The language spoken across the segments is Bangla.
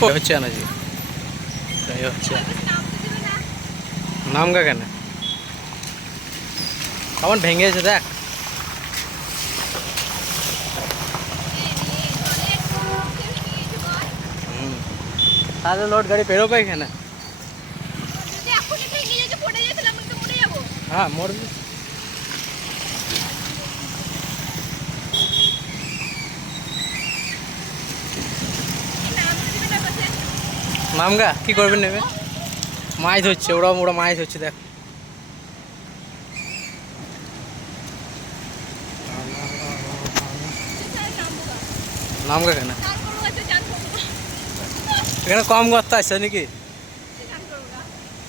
হচ্ছে না জি। হচ্ছে। নামগা কেন? কেমন ভেঙেছে দেখ। হুম। তাহলে লোড গাড়ি বেরোবে এখানে। হ্যাঁ মরবি। নামগা কি করবেন নেবে? মাছ ধরছে ওরা ওরা মাছ ধরছে দেখ। নামগা কেন? এখানে কম গর্ত আছে নাকি?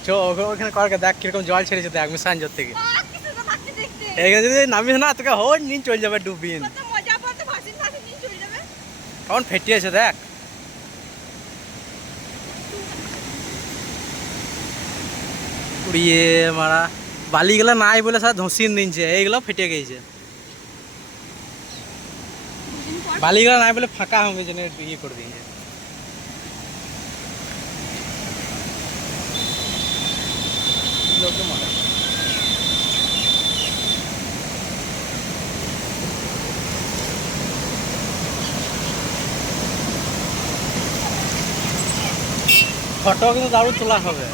চো ওখানে- ওখানে করকে দেখ কীরকম জল ছেড়েছে দেখ মিশাঞ্জর থেকে। এখানে যদি নামিস না তোকে হই নিন চলে যাবে ডুবিন কেমন ফেটিয়েছে দেখ। উড়িয়ে মারা। বালিগুলো নাই বলে স্যার ধসিয়ে দিনছে, এইগুলো ফেটে গেছে। বালিগুলো নাই বলে ফাঁকা হবে জন্য ইয়ে করে দিয়েছে। ফটো কিন্তু দারুণ তোলা হবে।